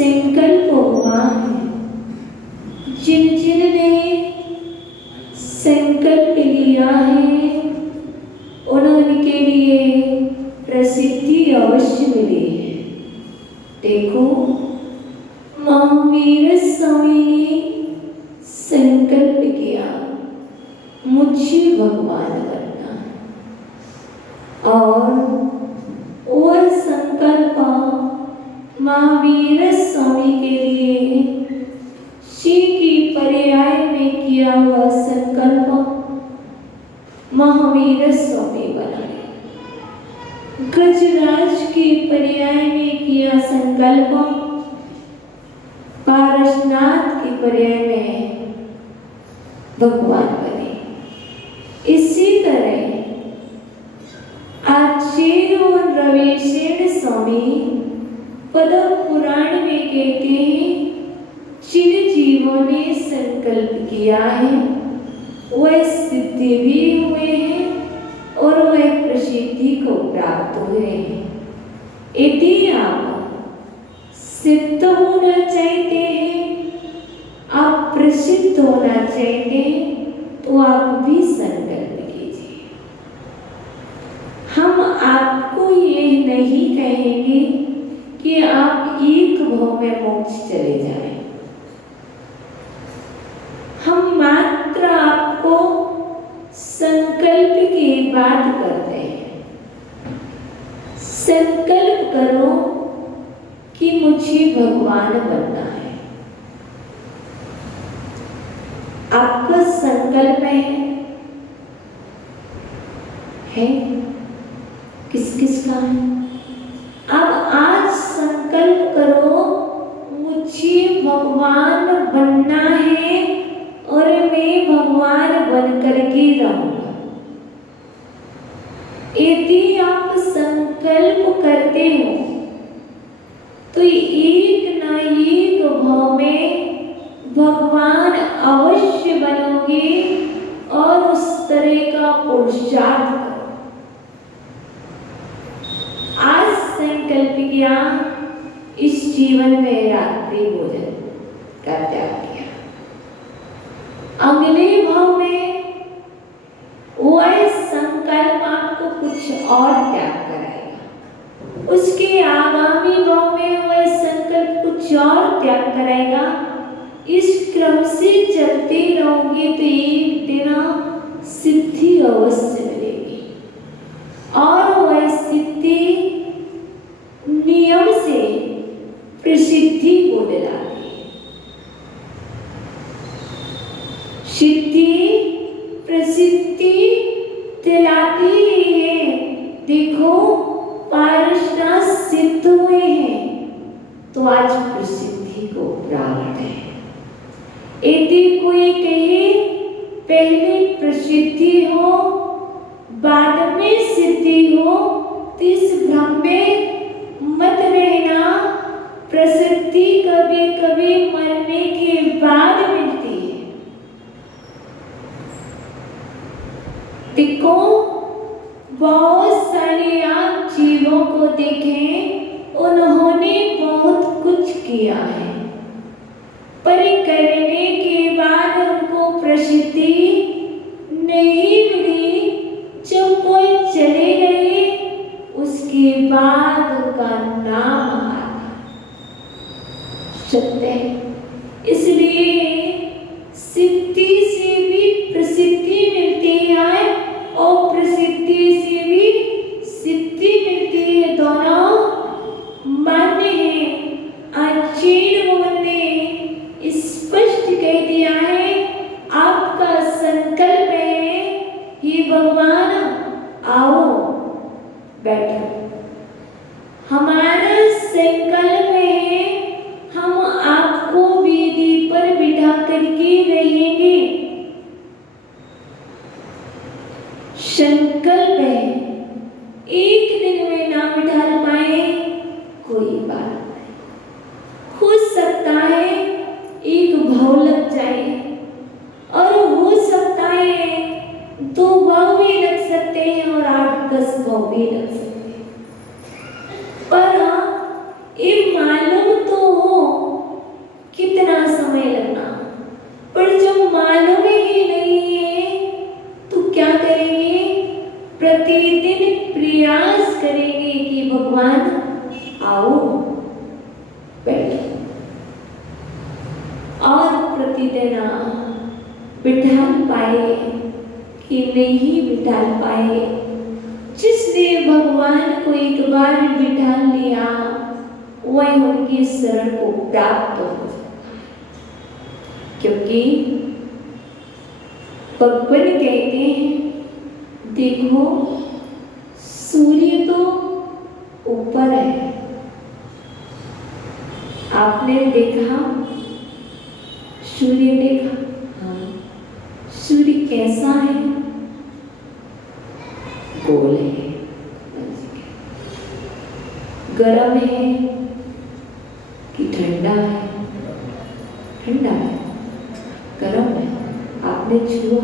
संकल्प हुआ है। जिन जिन ने संकल्प लिया है उनके लिए प्रसिद्धि अवश्य मिली है। देखो, महावीर स्वामी ने संकल्प किया मुझे भगवान बनना है, और वह संकल्प महावीर स्वामी के लिए शिव की पर्याय में किया हुआ संकल्प महावीर स्वामी बना। गजराज की पर्याय में किया संकल्प पारसनाथ की पर्याय में भगवान बने। इसी तरह आचार्य और रविशेण स्वामी पद्म पुराण में कहते हैं, जिन जीवों ने संकल्प किया है वह सिद्धि भी हुए हैं और वह प्रसिद्धि को प्राप्त हुए हैं। यदि आप सिद्ध होना चाहते हैं, आप प्रसिद्ध होना चाहते हैं, तो आप भी संकल्प कीजिए। हम आपको ये नहीं कहेंगे कि आप एक भाव में मोक्ष चले जाएं। हम मात्र आपको संकल्प की बात करते हैं। संकल्प करो कि मुझे भगवान बनना है। आपका संकल्प है किस किस का है? अब आज संकल्प करो मुझे भगवान बनना है और मैं भगवान बन करके रहूंगा। यदि आप संकल्प करते हो तो एक ना एक भाव में भगवान अवश्य बनोगे और उस तरह का पुरुषार्थ करो। आज संकल्प किया, इस जीवन में रात्रि भोजन का त्याग किया। अगले भाव में वह संकल्प आपको कुछ और त्याग कराएगा। उसके आगामी भाव में वह संकल्प कुछ और त्याग कराएगा। इस क्रम से चलते रहोगे तो एक दिन सिद्धि अवश्य मिलेगी, और वह सिद्धि नियम से प्रसिद्धि को दिलाती है। सिद्धि प्रसिद्धि दिलाती है। देखो, पारसनाथ सिद्ध हुए हैं तो आज प्रसिद्धि को प्राप्त है। यदि कोई कहे पहले प्रसिद्धि हो बाद में सिद्धि हो, तो इस भ्रम में मत रहना। प्रसिद्धि कभी कभी मरने के बाद मिलती है। देखो, बहुत सारे आप जीवों को देखें, उन्होंने बहुत कुछ किया है, पर करने के बाद उनको प्रसिद्धि नहीं मिली। जब कोई चले गए उसके बाद उनका नाम आया। सत्य है। इसलिए सिद्धि से भी प्रसिद्धि मिलती है और प्रसिद्धि से भी सिद्धि मिलती है। दोनों मान्य है। आचार्य ने स्पष्ट कह दिया है, आपका संकल्प है, ये भगवान आओ बैठो। हमारा संकल्प है, हम आपको वेदी पर बिठा करके रहेंगे। संकल्प है, एक दिन में ना बिठा पाए कोई बात नहीं। हो सकता है एक भाव लग जाए, और हो सकता है 2 भाव भी लग सकते हैं और 8-10 भाव भी लग सकते हैं। पर ये मालूम तो हो प्रतिदिन प्रयास करेंगे कि भगवान आओ बैठो, और प्रतिदिन बिठाल पाए कि नहीं बिठाल पाए। जिसने भगवान को एक बार बिठाल लिया वह उनकी शरण को प्राप्त हो जाता है। क्योंकि भगवान कहते हैं, देखो सूर्य तो ऊपर है, आपने देखा सूर्य देखा? हाँ, सूर्य कैसा है? गोल है, गरम है कि ठंडा है? ठंडा है, गरम है, आपने छुआ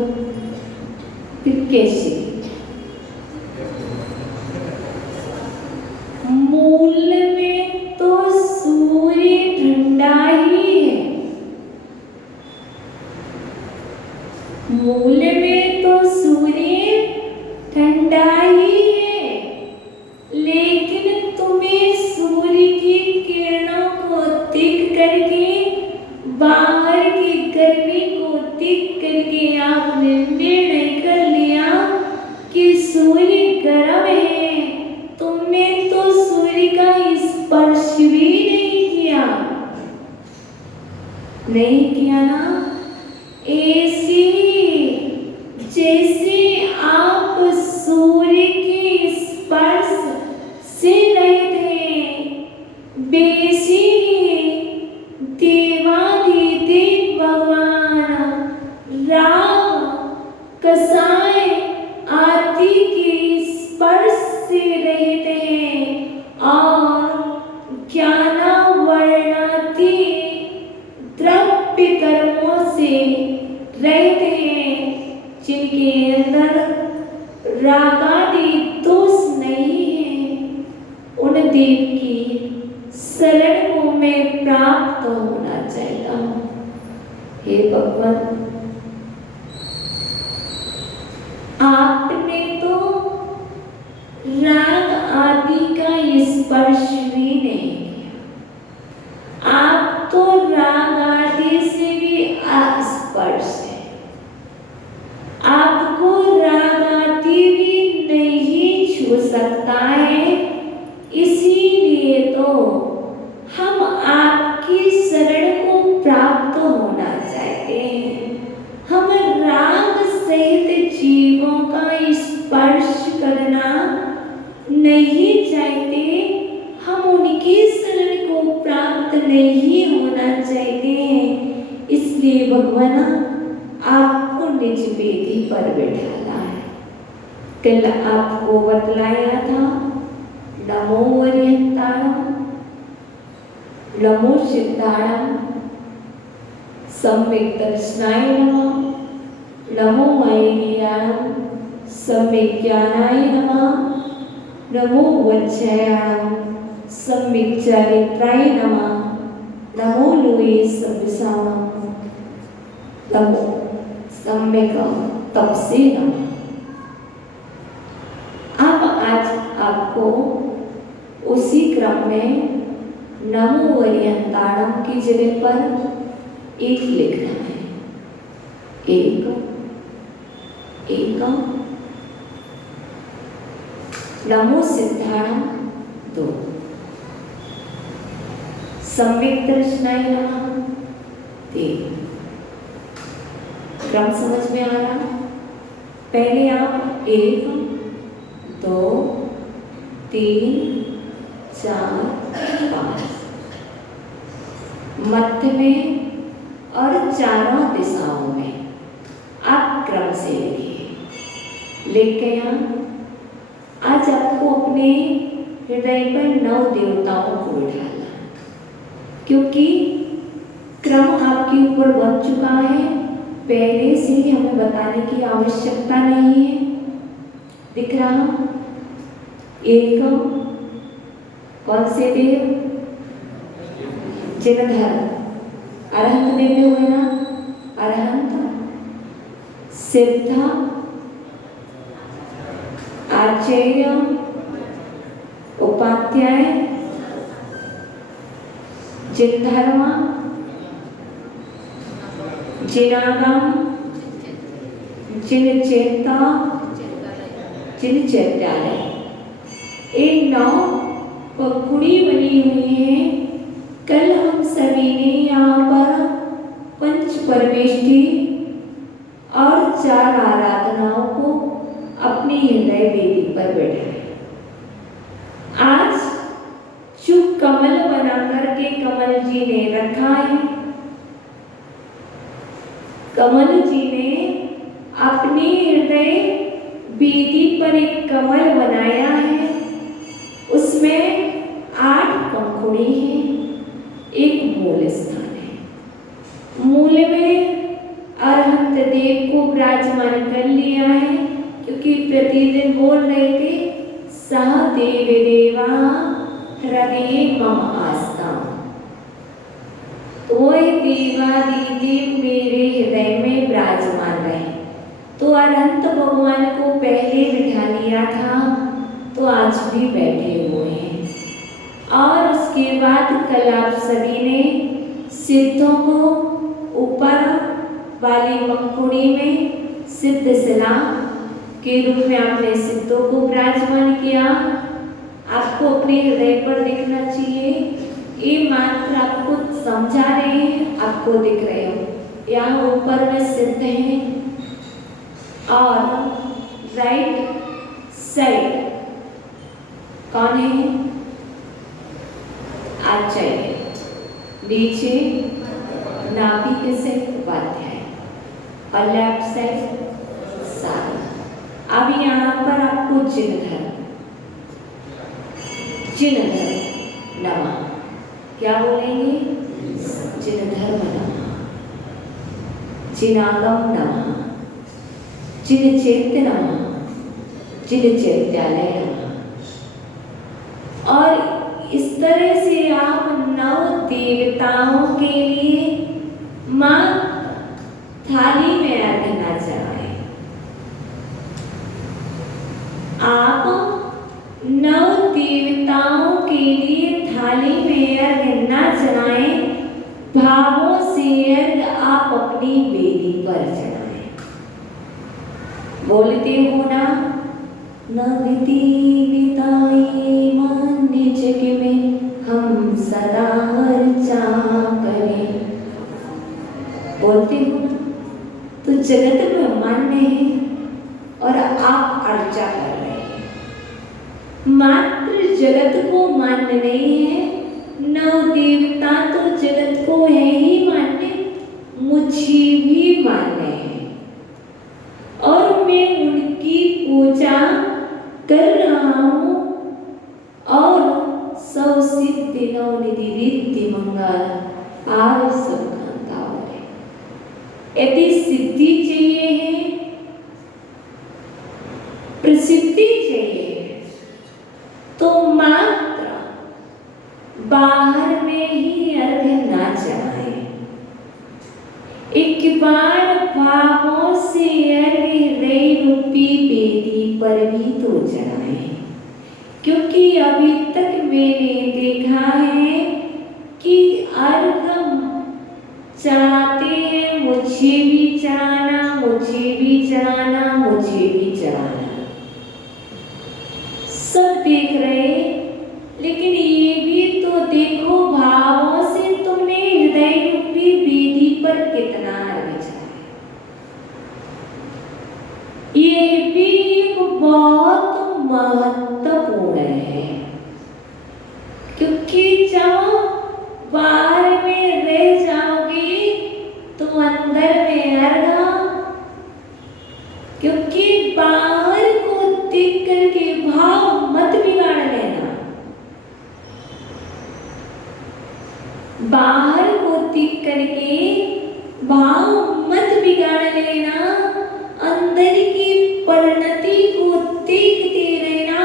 फिर कैसे? मूल में तो सूर्य ठंडा ही है, मूल में तो सूर्य ठंडा ही है, लेकिन तुम्हें सूर्य की किरणों को देख करके, बाहर की गर्मी को देख करके आपने निर्णय कर लिया कि सूर्य गर्म है। तुमने तो सूर्य का स्पर्श भी नहीं किया, नहीं किया ना? ऐसे जैसे आप सूर्य के स्पर्श से रहित हैं, वैसे देवाधिदेव भगवान राम कसाय आदि के स्पर्श से रहित हैं और ज्ञान वर्णादि द्रव्य कर्मों से रहित हैं, जिनके अंदर रागादि दोष नहीं है। उन देव की शरण को मैं प्राप्त होना चाहता हूँ। हे भगवान, आपने तो राग आदि का स्पर्श भी नहीं किया, आप तो राग आदि से भी अस्पर्श है, आपको राग आदि भी नहीं छू सकता है। इसीलिए तो हम आपकी शरण को प्राप्त होना चाहते हैं। हम राग सहित जीवों का स्पर्श करना नहीं चाहते, हम उनकी शरण को प्राप्त नहीं होना चाहते हैं। इसलिए भगवान आपको निज वेदी पर बैठाना है। कल आपको बतलाया था, नमो वरियंताणम, नमो सिद्धाणम, सम्यक् दर्शनाय नमः, नमो ऐरियाणम, सम्यक् ज्ञानाय नमः, नमो वज्रायाणम, सम्यक् चारित्राय नमः, नमो लोये सव्यसामम, नमो सम्यक् तपसे नमः। अब आज आपको उसी क्रम में नमो वरियंताणम की जगह पर एक लिखना है, एक एक, नमो सिद्धाणम 2, सम्यक् दर्शनाय नमः 3। क्रम समझ में आ रहा? पहले आप 1 2 3 4 5 मध्य में और चारों दिशाओं में आप क्रम से लिखिए। लेके यहाँ आज आपको अपने हृदय पर 9 देवताओं को बिठाना, क्योंकि क्रम आपके ऊपर बन चुका है, पहले से ही हमें बताने की आवश्यकता नहीं है। दिख रहा? एक कौन से देव? जिनधर अरहंत देव हुए ना, अरहंत, सिद्ध, आचार्य, उपाध्याय, जिनधर्म, जिनागम, जिनचेता, जिनचैत्यालय। ये 9 पंखुड़ी बनी हुई है। कल हम सभी ने यहाँ पर पंच परमेष्टि और 4 आराधनाओं को अपनी हृदय वेदी पर बैठाया। आज जो कमल बना करके कमल जी ने रखा है, कमल जी ने अपने हृदय वेदी पर एक कमल बनाया है। उसमें 8 पंखुड़ी हैं, एक मूल स्थान है। मूल में अरहंत देव को विराजमान कर लिया है, क्योंकि प्रतिदिन बोल रहे थे सह देव देवा हृदय मम आस्था। तो देवादिदेव मेरे हृदय में विराजमान रहे। तो अनंत भगवान को पहले बिठा लिया था, तो आज भी बैठे हुए हैं। और उसके बाद कल आप सभी ने सिद्धों को ऊपर वाली पंखुड़ी में सिद्ध शिला के रूप में आपने सिद्धों को विराजमान किया। आपको अपने हृदय पर दिखना चाहिए। ये मात्र आपको समझा रहे हैं, आपको दिख रहे हो। यहाँ ऊपर में सिद्ध हैं और राइट साइड कौन है? आचार्य। नीचे नाभि से उपाध्याय और लेफ्ट साइड साधक। अब यहाँ पर आपको जिनधर्म नमः क्या बोलेंगे? जिनधर्म नमः, जिनागम नमः, जिनचैत्य नमः, जिनचैत्यालय नमः। और इस तरह से आप 9 देवताओं के लिए मां थाली में अर्घना चढ़ाएं। आप 9 देवताओं के लिए थाली में अर्घना चढ़ाएं। भावों से अर्घ आप अपनी वेदी पर चढ़ाएं। बोलते हो ना, न विधि विदाई मान्य जग में हम सदा अर्चा करें। बोलते हो ना, तो जगत में मान्य है और आप अर्चा कर रहे हैं। मात्र जगत को मान्य नहीं है, 9 देवता तो जगत को है ही मान्य, मुझे भी मान्य है। और मैं उनकी पूजा कर रहा हूँ और सब सिद्धि नवनिधि रिद्धि मंगल आर सब कांतावर है। यदि सिद्धि चाहिए है, प्रसिद्धि चाहिए है, तो मात्र बाहर में ही अर्घ ना चढ़ाए। एक बार भावों से अर्घ हृदय रूपी वेदी पर भी तो चढ़ाए। क्योंकि अभी तक मैंने देखा है कि अर्घ चढ़ाते हैं, मुझे भी चढ़ाना, मुझे भी चढ़ाना, मुझे भी चढ़ाना, सब देख रहे। लेकिन ये भी तो देखो भावों से तुमने हृदय रूपी वेदी पर कितना अर्घ चढ़ाया। ये भी एक बहुत महत्वपूर्ण है, क्योंकि जब बाहर में रह जाओगे तो अंदर में अर्घ, क्योंकि बाहर को देख करके भाव मत बिगाड़ लेना। बाहर को देख करके भाव मत बिगाड़ लेना। अंदर की परिणति को देखते रहना,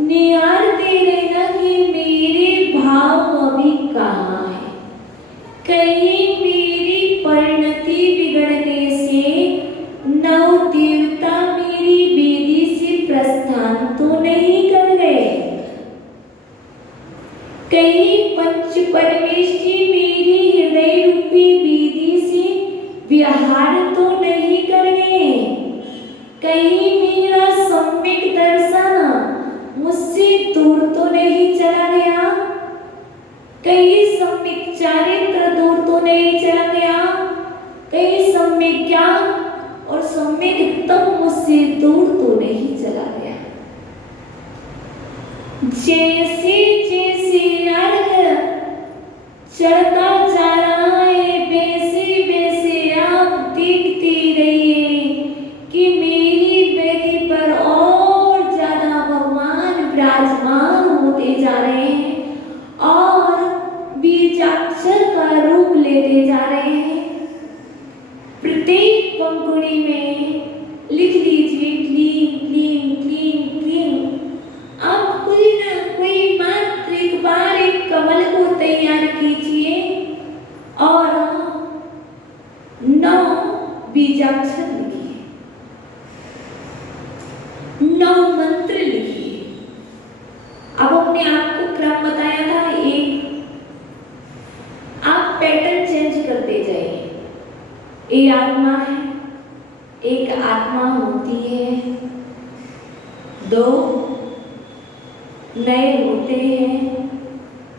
निहारते रहना कि मेरे भाव अभी कहाँ है। कहीं मेरी परिणति बिगड़ने से 9 देवता मेरी वेदी से प्रस्थान पंच परमेष्ठी मेरी हृदय रूपी वेदी से विहार तो नहीं करने, कहीं मेरा सम्यक दर्शन मुझसे दूर तो नहीं चला गया, कहीं सम्यक चारित्र दूर तो नहीं चला गया, कहीं सम्यक ज्ञान और सम्यक तप मुझसे दूर तो नहीं चला गया। जैसे जैसे अर्घ चढ़ता जा रहा है, वैसे वैसे आप देखते रहिए कि मेरी वेदी पर और ज्यादा भगवान विराजमान होते जा रहे हैं और बीजाक्षर का रूप लेते जा रहे हैं। प्रत्येक पंक्ति में लिख लीजिए क्लीं क्लीं क्लीं क्लीं। आप कोई ना कोई मात्र एक बार एक कमल को तैयार कीजिए और 9 बीजाक्षर लिखिए, 9 मंत्र लिखिए। अब हमने आपको क्रम बताया था, एक आप पैटर्न चेंज करते जाइए। एक आत्मा है, एक आत्मा होती है, 2 नए होते हैं,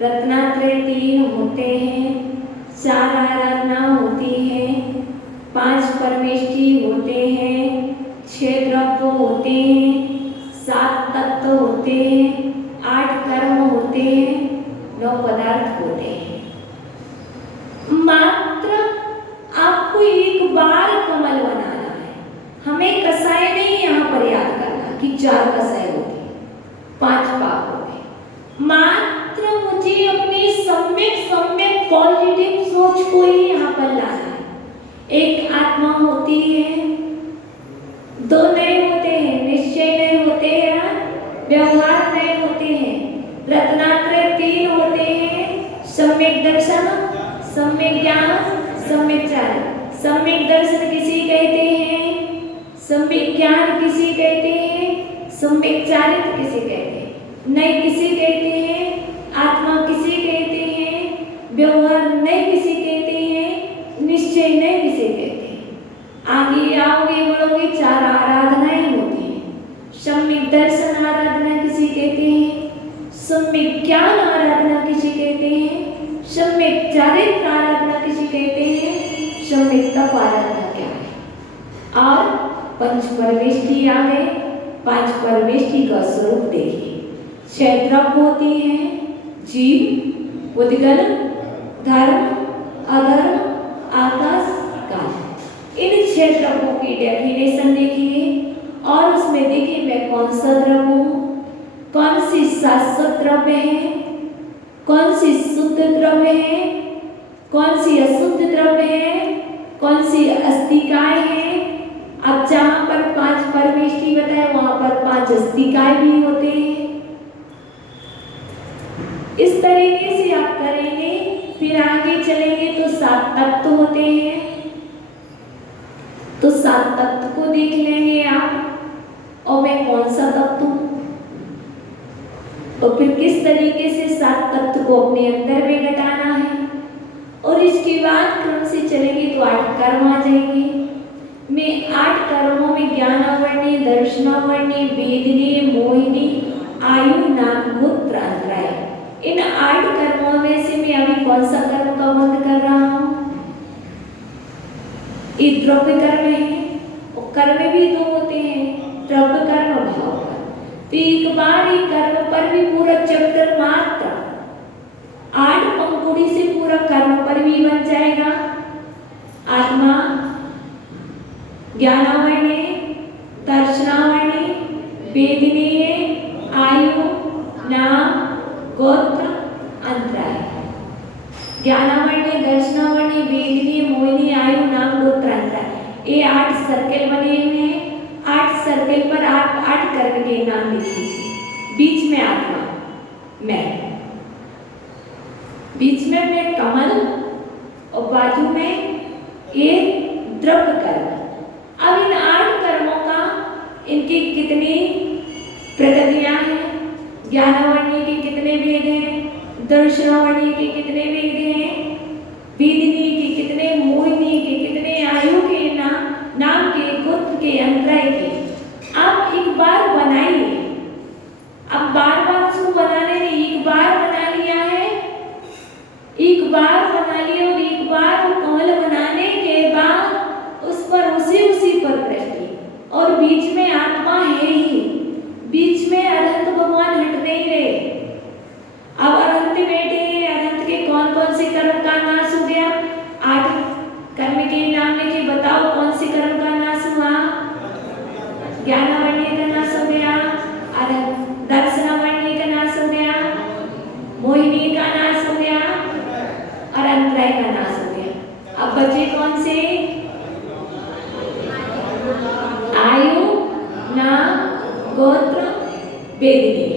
रत्नात्रय 3 होते हैं, 4 आराधना होती है, 5 परमेष्ठी होते हैं, 6 द्रव्य होते हैं, 7 तत्व होते हैं, 8 कर्म होते हैं, 9 पदार्थ होते हैं। मात्र आपको एक बार कमल बनाना है, हमें कसाय नहीं यहाँ पर याद करना कि 4 कसाय होते, 5 पाप होते। मात्र मुझे अपनी सम्यक पॉजिटिव सोच को ही यहाँ पर लाना है। एक आत्मा होती है, 2 नए होते हैं, निश्चय नए होते हैं, व्यवहार नए होते हैं, रत्नात्रय 3 होते हैं, सम्यक दर्शन, सम्यक ज्ञान, सम्यक चारित्र। सम्यक दर्शन किसी कहते हैं, सम्यक ज्ञान किसी कहते हैं, सम्यक चारित्र किसी कहते हैं, नए किसी कहते हैं, आत्मा किसी कहते हैं, व्यवहार नए किसी कहते हैं, निश्चय नए किसी कहते हैं। आगे आओगे बढ़ोगे 4 आराधनाएं होती हैं। सम्यक दर्शन आराधना किसी कहते हैं, सम्यक ज्ञान आराधना किसी कहते हैं, सम्यक चारित्र आराधना किसी कहते हैं, सम्यक तप आराधना क्या है। और 5 परमेष्ठी आ गए। 5 परमेष्ठी का स्वरूप देखिए। 6 द्रव्य होती हैं, जीव, उद्गल, धर्म, अधर्म, आकाश, काल। इन 6 द्रव्यों की डेफिनेशन देखिए और उसमें देखिए मैं कौन सा द्रव्य हूँ, कौन सी शाश्वत द्रव्य है, कौन सी शुद्ध द्रव्य है, कौन सी अशुद्ध द्रव्य है, कौन सी अस्तिकाएं हैं। अब जहां पर 5 परमेष्ठी बताए वहां पर 5 अस्तिकाएं भी होते हैं। इस तरीके से आप करेंगे, फिर आगे चलेंगे तो 7 तत्व होते हैं। तो 7 तत्व को देख लेंगे आप और मैं कौन सा तत्व हूं, और फिर किस तरीके से 7 तत्व को अपने अंदर में घटाना है। और इसके बाद क्रम से चलेंगे तो 8 कर्म आ जाएंगे। मैं 8 कर्मों में ज्ञानावर्णी, दर्शनावर्णी, वेदिनी, मोहिनी, आयु, नाम, गोत्र, अंतराय, इन 8 कर्मों में से मैं अभी कौन सा कर्म का बंध कर रहा हूं? एक द्रव्य कर्म है और कर्म भी 2 होते हैं, द्रव्य कर्म, भाव कर्म। तो एक बार ही कर्म पर भी पूरा चैप्टर मात्र 8 पंक्ति से पूरा कर्म पर भी बन जाएगा। आत्मा, ज्ञानावर्णी, दर्शनावर्णी, वेदिनी, आयु, नाम, गोत्र, अंतराय। ज्ञानावर्णी, दर्शनावर्णी, वेदिनी, मोहिनी, आयु, नाम, गोत्र, अंतराय, ये 8 सर्कल बने हुए हैं। 8 सर्कल पर आप 8 कर्म के नाम लिख लीजिए। बीच में आत्मा, मैं, बीच में मैं कमल और बाजू में ये द्रव्य कर्म। अब इन 8 कर्मों का इनकी कितनी प्रगतियां हैं, ज्ञानावर्णी के कितने भेद हैं, दर्शनावली के कितने वेद हैं, वेदिनी के कितने, मोहिनी के कितने, आयु के नाम के, गोत्र के, अंतराय के। आप एक बार बनाइए, अब बार बार उसको बनाने में, एक बार बना लिया है, एक बार बना लिया, और एक बार वो कमल बनाने के बाद उस पर उसी पर दृष्टि, और बीच में आत्मा है ही, बीच में अनंत भगवान हट नहीं रहे। अब अनंत बैठे हैं, अनंत के कौन कौन से कर्म का नाश हो गया? 8 कर्म के नाम लेके बताओ कौन से कर्म का नाश हुआ? ज्ञानावण्य का नाश हो गया, दर्शनावण्य का नाश हो गया, मोहिनी का नाश हो गया, और अंतराय का नाश हो गया। अब बचे कौन से? आयु, नाम, गोत्र, वेदिनी,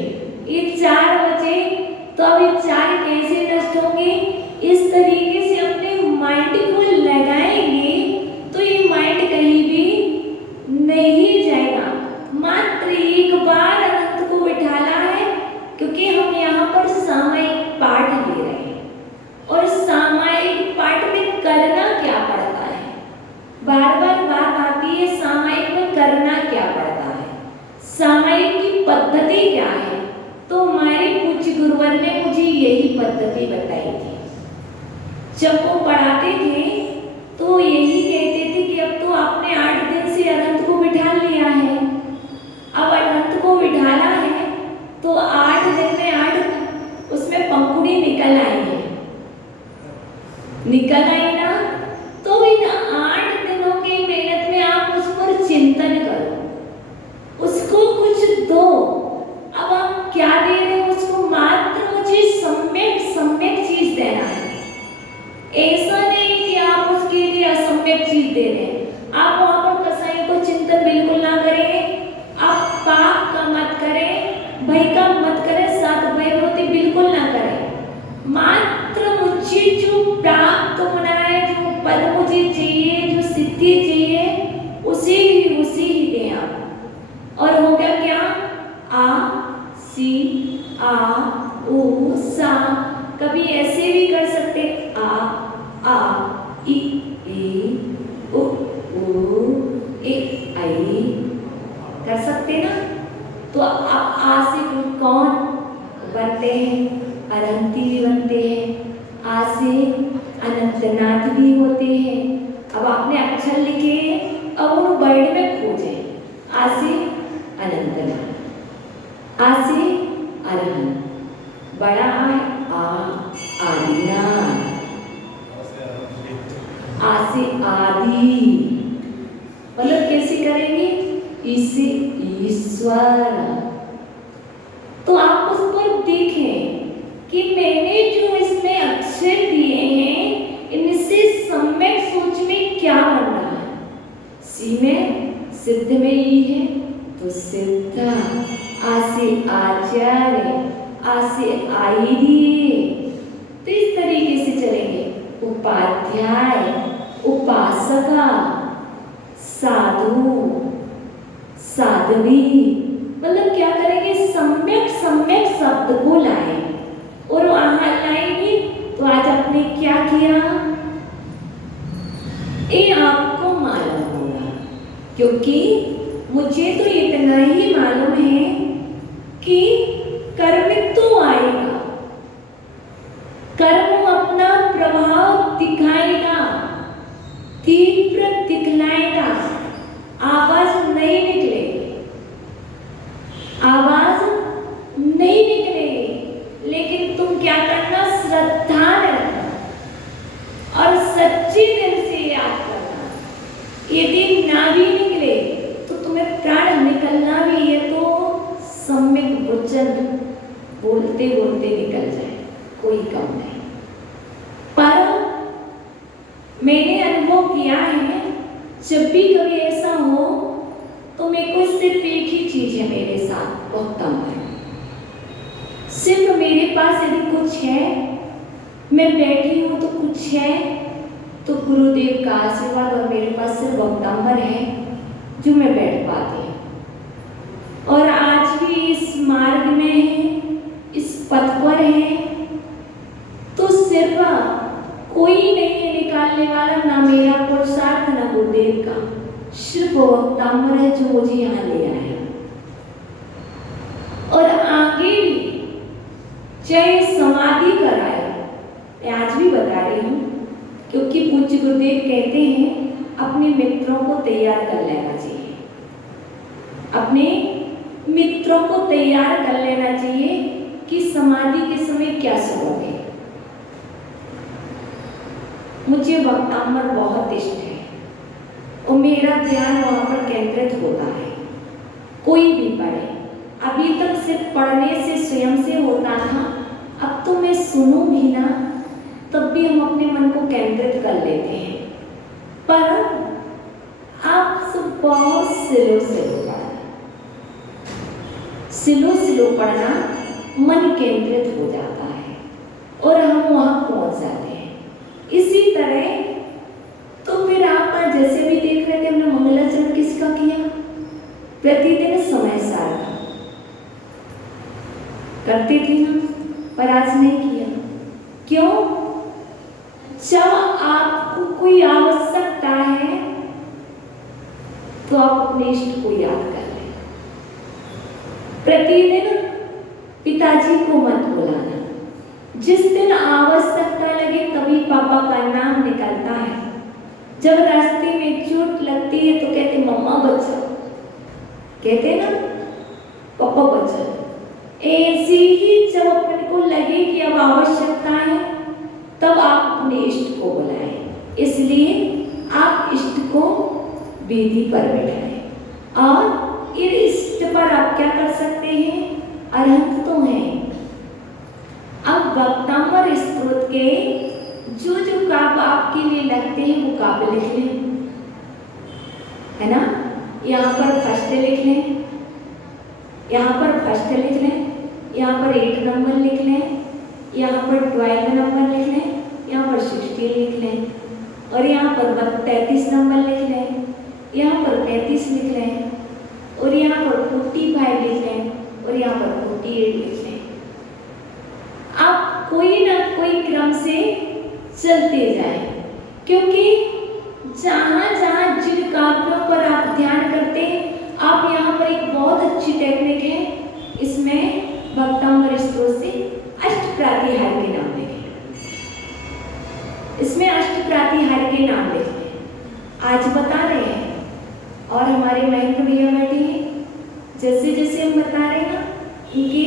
ये 4 बचे। तो अब ये 4 कैसे नष्ट होंगे? इस तरीके से अपने माइंड को लगाएंगे तो ये माइंड कहीं भी नहीं जाएगा। मात्र एक बार अनंत को बिठाना है, क्योंकि हम यहाँ पर सामयिक पाठ ले रहे हैं, और सामयिक पाठ में करना क्या पड़ता है? बार बार बात आती है, सामयिक में करना क्या पड़ता है, सामयिक की पद्धति क्या है? तो हमारे पूज्य गुरुवर ने मुझे यही पद्धति बताई थी। जब वो पढ़ाते थे तो यही कहते थे कि अब तो आपने 8 दिन से अनंत को बिठा लिया है, अब अनंत को बिठाना है तो 8 दिन में 8 उसमें पंखुड़ी निकल आई है, निकल आई ना? तो इन 8 दिनों की मेहनत में आप उस पर चिंतन करो, उसको कुछ दो। अब आप क्या दे रहे हो उसको? मात्र मुझे सम्यक चीज देना है। ऐसा नहीं कि आप उसके लिए असम्यक चीज दे रहे हैं। आप वहां पर कसाई को चिंतन बिल्कुल ना करें, आप पाप का मत करें, भय का मत करें, साथ भयभूति बिल्कुल ना करें। मात्र मुझे जो प्राप्त होना है, जो पद मुझे चाहिए, जो सिद्धि चाहिए, उसी ही दें आप। और हो गया क्या? आ, सी, आ, उ, सा। कभी ऐसे भी कर सकते, आ, इ, उ, ए, आई, कर सकते ना? तो आ से कौन बनते हैं? अनंती बनते हैं। आ से अनंतनाथ भी होते हैं। अब आपने अक्षर लिखे, अब उन वर्ड में खोजे। आ से अनंतनाथ, आ से अरहंत, बड़ा है आ, आदिनाथ, आ से आदि, मतलब कैसे करेंगे? इसे ईश्वर। तो आप उस पर देखें कि मैंने जो इसमें अक्षर दिए हैं, इनसे सम्यक सोच में क्या बन रहा है? सी में सिद्ध में ई है तो सिद्ध, आ से आचार्य, आ से आईर्य। तो इस तरीके से चलेंगे। उपाध्याय, उपासका, साधु, साध्वी, मतलब क्या करेंगे? सम्यक शब्द को लाए, और वहां लाएंगे तो आज आपने क्या किया ये आपको मालूम होगा। क्योंकि मुझे तो इतना ही मालूम है कि कर्म तो आएगा, कर्म अपना प्रभाव दिखाएगा, तीव्र दिखलाएगा, आवाज नहीं निकलेगी, आवाज नहीं निकलेगी। लेकिन तुम क्या करना? श्रद्धा रखना और सच्चे दिल से याद करना। यदि ना भी निकले तो तुम्हें प्राण निकलना भी है तो सम्यक वचन बोलते बोलते निकल जाए, कोई कम नहीं। पर मैंने अनुभव किया है, जब भी कभी ऐसा हो तो मेरे को सिर्फ एक ही चीज है मेरे साथ, बहुत कम है। सिर्फ मेरे पास यदि कुछ है, मैं बैठी हूँ तो कुछ है, तो गुरुदेव का आशीर्वाद, और मेरे पास सिर्फ वक्तांबर है जो मैं बैठ पाती हूँ। और आज भी इस मार्ग में है, इस पथ पर है, गुरुदेव का सिर्फ वो वक्तांबर है जो मुझे यहाँ ले आया। और आगे भी चाहे समाधि कराए, मैं आज भी बता रही हूँ, क्योंकि पूज्य गुरुदेव कहते हैं अपने मित्रों को तैयार कर लेना चाहिए, अपने मित्रों को तैयार कर लेना चाहिए कि समाधि के समय क्या सुनोगे। मुझे वक्तांबर बहुत इष्ट है और मेरा ध्यान वहां पर केंद्रित होता है। कोई भी पढ़े, अभी तक सिर्फ पढ़ने से स्वयं से होता था, अब तो मैं सुनूं भी ना तब भी हम अपने मन को केंद्रित कर लेते हैं। पर आप सब बहुत स्लो पढ़ना, स्लो पढ़ना मन केंद्रित हो जाता है और हम वहां पहुंच जाते हैं। इसी तरह तो फिर आप जैसे भी देख रहे थे, हमने मंगलाचरण किसका किया? प्रतिदिन समय सार करते थे ना, पर आज नहीं किया। क्यों? जब आपको कोई आवश्यकता है तो आप अपने इष्ट को याद कर लें। प्रतिदिन पिताजी को मत बुलाना, जिस दिन आवश्यकता लगे तभी पापा का नाम निकलता है। जब रास्ते में चोट लगती है तो कहते मम्मा बचाओ, कहते ना पापा बचाओ। ऐसे ही जब अपने को लगे कि अब आवश्यकता है तब आप अपने इष्ट को बुलाएं। इसलिए आप इष्ट को वेदी पर बैठाएं और इस इष्ट पर आप क्या कर सकते हैं? अरहंत तो हैं। अब वक्तांबर स्तोत्र के जो काव्य आपके लिए लगते हैं वो काव्य लिख लें, है ना। यहाँ पर फर्स्ट लिख लें, यहाँ पर फर्स्ट लिख लें, यहाँ पर 8 नंबर लिख लें, यहाँ पर 12 नंबर लिख लें, यहाँ पर 16 लिख लें और यहाँ पर 33 नंबर लिख लें, यहाँ पर 35 लिख लें और यहाँ पर 45 लिख लें और यहाँ पर 48 लिख लें। आप कोई ना कोई क्रम से चलते जाएं, क्योंकि जहाँ जहाँ जिन काव्यों पर आप ध्यान करते हैं, आप यहाँ पर एक बहुत अच्छी टेक्निक है, इसमें वक्तांबर स्तोत्र से अष्टप्रातिहार के नाम लिखें, इसमें अष्टप्रातिहार के नाम लिखें। आज बता रहे हैं और हमारे महेंद्र भैया बैठे हैं, जैसे जैसे हम बता रहे हैं ना, इनके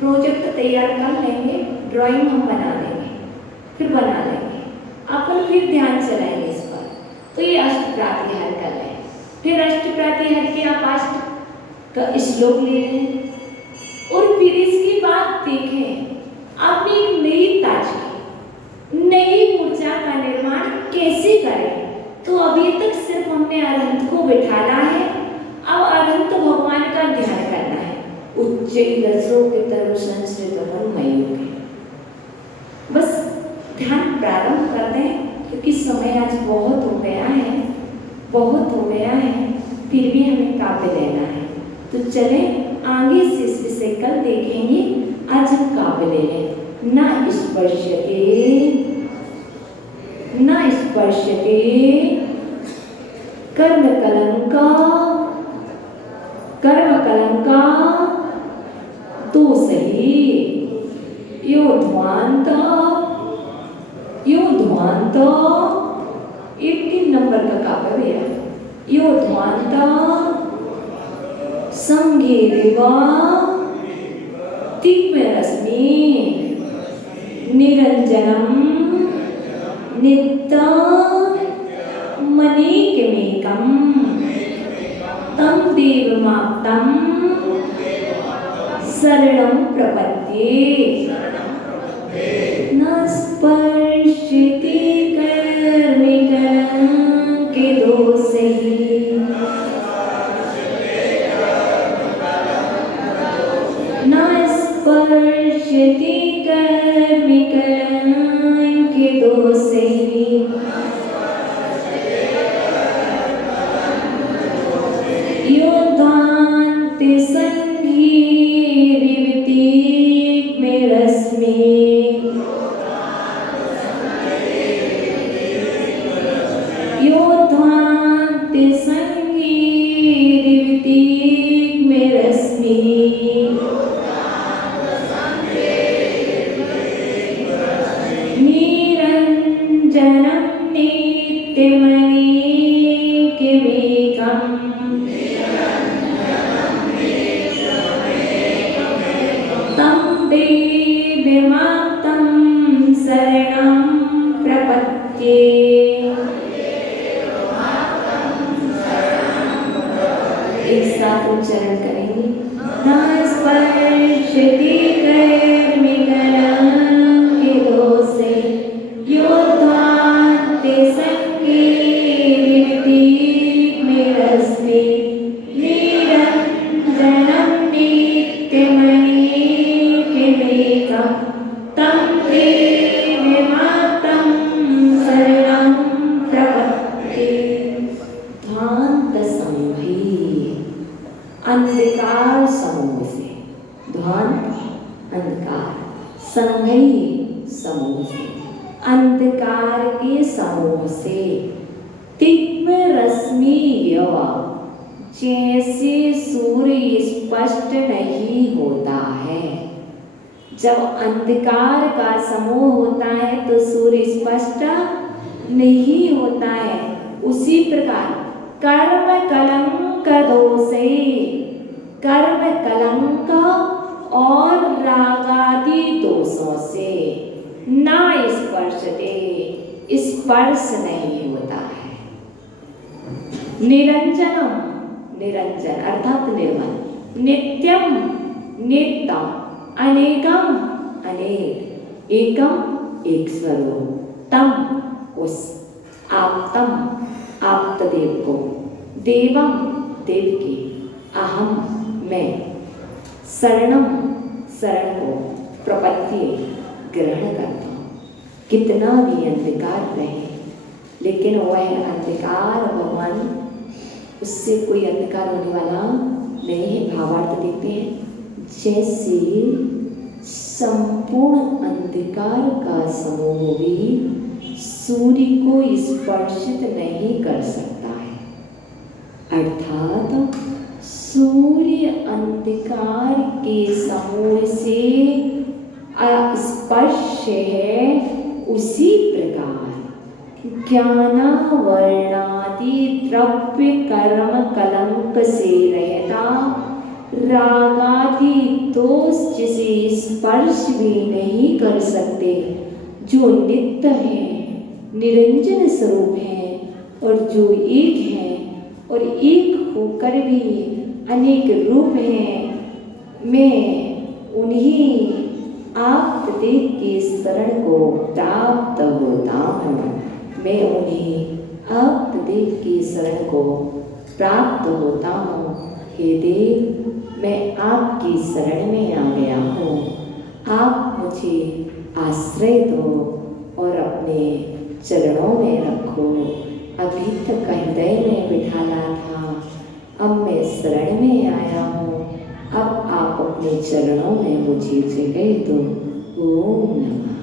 प्रोजेक्ट तैयार कर लेंगे, ड्राइंग हम बना लेंगे, फिर बना लेंगे, अपन फिर ध्यान चलाएंगे इस पर। तो ये अष्टप्रातिहार कर लें, फिर अष्टप्रातिहार के आप अष्ट का श्लोक ले लें और फिर इसकी बात देखें आपने एक नई ताजगी, नई ऊर्जा का निर्माण कैसे करें। तो अभी तक सिर्फ हमने अरहंत को बिठाना है, अब अरहंत भगवान का ध्यान करना है। उच्चैरसो के तरु संस्कृत मयूर, बस ध्यान प्रारंभ कर दें, क्योंकि समय आज बहुत हो गया है, बहुत हो गया है, फिर भी हमें काव्य लेना है। तो चलें आगे से इस विषय कल देखेंगे, आज हम काव्य ले लें। न स्पर्शते न स्पर्शते कर्म कलंका तो सही यो ध्वांत 18 नंबर का काव्य मेरा। यो ध्वांत संघेरिवा दिव्यरश्मि निरंजनम नित्य मणिकमेकम तम देवमाप्तम शरणं प्रपद्ये। न स्पर्शति कर्मिकं के दोषैः न स्पर्शति कर्मिकं के दोषैः यो ध्वान्ते यो ध्वांत निरञ्जनं नित्यमनेकमेकम् तं देवमाप्तं शरणं प्रपद्ये। एक साथ उच्चारण करेंगे। न स्पर्शति कर्मिकलंके दोषे योद्धान्ते संगे विविधिर्मेरस्मि निरञ्जनं नित्यमनेकमेकं तं देवमाप्तं शरणं प्रपद्ये। ध्यान संभि अंधकार समूह से, ध्यान अंधकार, संघई समूह से, अंधकार के समूह से, तिग्म रश्मि यव, जैसे सूर्य स्पष्ट नहीं होता है। जब अंधकार का समूह होता है तो सूर्य स्पष्ट नहीं होता है। उसी प्रकार कर्म कलंक दोषे, कर्म कलंक और रागादि दोषों से ना स्पर्शते, स्पर्श नहीं होता है। निरंजनम, निरंजन अर्थात निर्मल, नित्यम नित्यम, अनेकम अनेक, एकम एक स्वरूप, तम उस, आप्तम आप्त देव को, देवम देव की, अहम मैं, शरणम शरण को, प्रपत्ति ग्रहण करता हूँ। कितना भी अंधकार रहे लेकिन वह अंधकार भगवान, उससे कोई अंधकार होने वाला नहीं है। भावार्थ देखते हैं, जैसे संपूर्ण अंधकार का समूह भी सूर्य को स्पर्शित नहीं कर सकता है, अर्थात सूर्य अंधकार के समूह से स्पर्श है। उसी प्रकार ज्ञानावर्णादि द्रव्य कर्म कलंक से रहता रागादि दोष जिसे स्पर्श भी नहीं कर सकते, जो नित्य है, निरंजन स्वरूप है और जो एक है और एक होकर भी अनेक रूप हैं, मैं उन्हीं आप्तदेव की शरण को प्राप्त होता हूँ। मैं उन्हीं आप्तदेव की शरण को प्राप्त होता हूँ। हे देव, मैं आपकी शरण में आ गया हूँ। आप मुझे आश्रय दो और अपने चरणों में रखो। अभी तक हृदय में बिठाना था, अब मैं शरण में आया हूँ। अब आप अपने चरणों में मुझे जगह दो। ओम नमः।